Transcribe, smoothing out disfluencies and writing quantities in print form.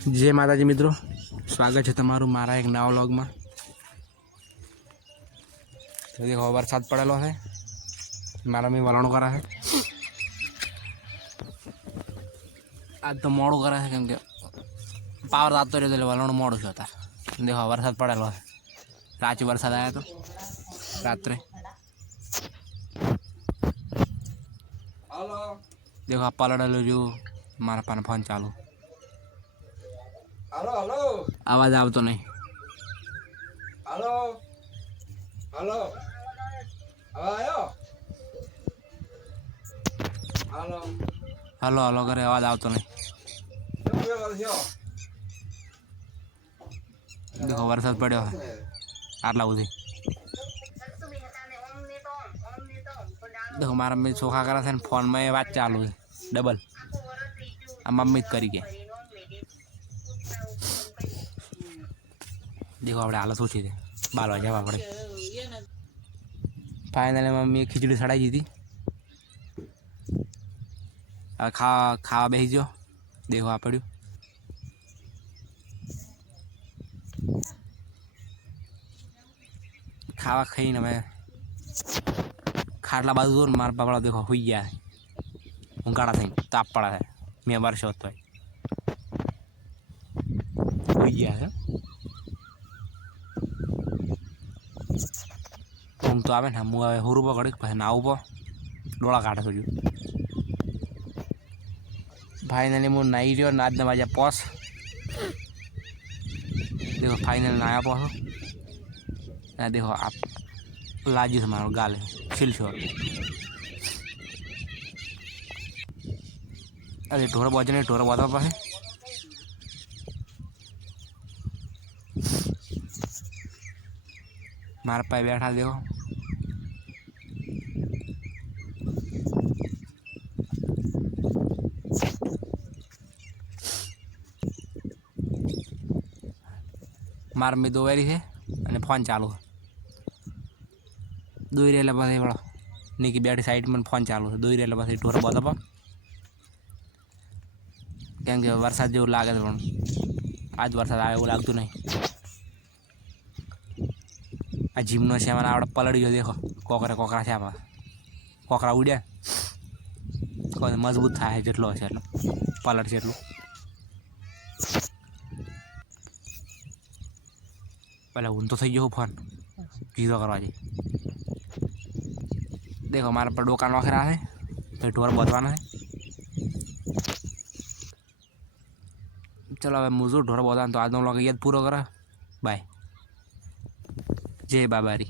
जय माताजी मित्रों, स्वागत है तमारू मारा एक नवा व्लॉग में। तो देखो वरसाद पड़ेलो है, मारा में वलणो करा है। आज तो मोड़ू करा है, केम पावर आतो रह्यो तो वलणो मोड़ू छो। देखो वरसाद पड़ेलो है, रात वरसाद आया तो रात्रे। देखो आ पलड़ेलो जो मारा पाने फोन चालू। हेलो हेलो आवाज आवतो नहीं। हेलो हेलो आयो हेलो हलो हलो करे आवाज आवतो नहीं। देखो वरसाद पड़्यो है आटला सुधी। देखो मारा मम्मी चोखा करा थे, फोन में बात चालू है डबल। आ मम्मी करी के देखो अपने हालत सोची थे बाल वाजा अपने। फाइनली मम्मी खिचड़ी सड़ाई दी थी। अब खावा बेही जो। देखो आ पड़ू खावा खाई ना मैं खाटला बाजू दूर मार पकड़ा। देखो हुई गया है उंगाड़ा थी ताप पड़ा है। मैं वर्ष होता है हुई गया है। ઊંઘ તો આવે ને હું હવે હુરું પકડી પછી નાવું પો ડોળા કાઢે છું। फाइनली હું નાઈ રહ્યો નાદને વાજા પોસ। देखो फाइनल नाया पोस। देखो आप लाजी से मारो गाले छिल छोड़। अरे ढोर बजने ढोर बता पाए मार पाए बैठा। देखो मार में दो वेरी है અને ફોન ચાલુ દોઈ રહેલા પછી વળો નીકી બેઠી સાઈડ માં ફોન ચાલુ છે દોઈ રહેલા પછી ઢોર બતાવો કેમ કે વરસાદ જેવું લાગે છે પણ આજ વરસાદ આવે એવું લાગતું નહીં। આ જીમનો છે મને આવડે પલળી ગયો। देखो કોકરા છે આમાં કોકરા ઉડ્યા કોઈ મજબૂત થાય જેટલો હશે એટલો પલળશે એટલું। पहले ऊन तो थी गयो फोन जीरो करवा जी। देखो हमारे पर डोका नौकरा है फिर ढोर बोधवाना है। चलो अब मुझे ढोर बोधा तो आज व्लॉग ये पूरा करा। बाय जय बाबारी।